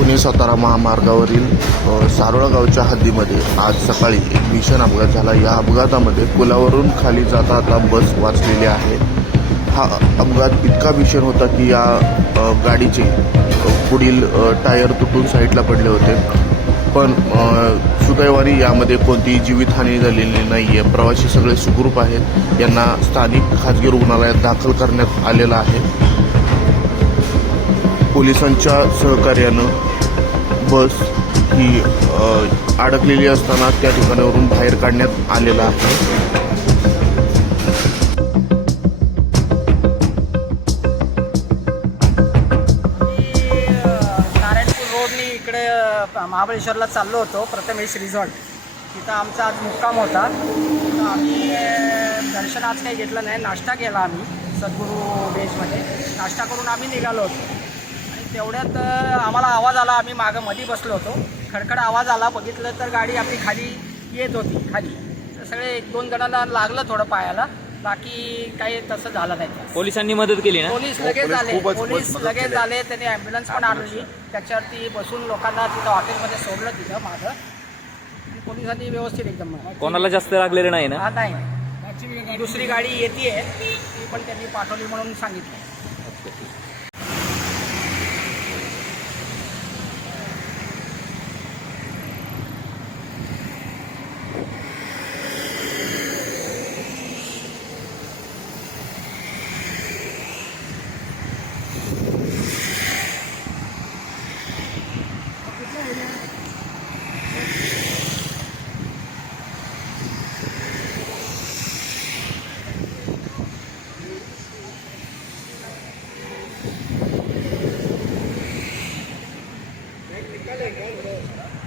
पुणे सातारा महामार्गावरील सारोळगावच्या सारोळा गावच्या हद्दीमध्ये आज सकाळी एक भीषण अपघात झाला. या अपघातामध्ये पुलावरून खाली जाता आता बस वाचलेली आहे. हा अपघात इतका भीषण होता की या गाडीचे पुढील टायर तुटून साईडला पडले होते. पण सुदैवाने यामध्ये कोणतीही जीवितहानी झालेली नाही आहे प्रवासी सगळे सुखरूप आहेत. यांना स्थानिक खाजगी रुग्णालयात दाखल करण्यात आलेलं आहे. पोलिसांच्या सहकार्यानं बस ही अडकलेली असताना त्या ठिकाणावरून बाहेर काढण्यात आलेला आहे. इकडे महाबळेश्वरला चाललो होतो प्रथमेश रिझॉर्ट. तिथं आमचा आज मुक्काम होता. आम्ही दर्शन आज काही घेतलं नाही. नाश्ता केला आम्ही सद्गुरू वेजमध्ये नाश्ता करून आम्ही निघालो होतो. तेवढ्यात आम्हाला आवाज आला. आम्ही मागं मध्ये बसलो होतो. खडखड आवाज आला. बघितलं तर गाडी आपली खाली येत होती. खाली. तर सगळे एक दोन जणांना लागलं थोडं पायाला. बाकी काही तसं झालं नाही. पोलिसांनी मदत केली ना? पोलीस लगेच आले. पोलीस लगेच आले. त्यांनी ॲम्ब्युलन्स पण आणली. त्याच्यावरती बसून लोकांना तिथं हॉटेलमध्ये सोडलं तिथं मागं. पोलिसांनी व्यवस्थित एकदम कोणाला जास्त लागलेलं नाही ना? हा नाही. दुसरी गाडी येते ती पण त्यांनी पाठवली म्हणून सांगितलं. pegando, né?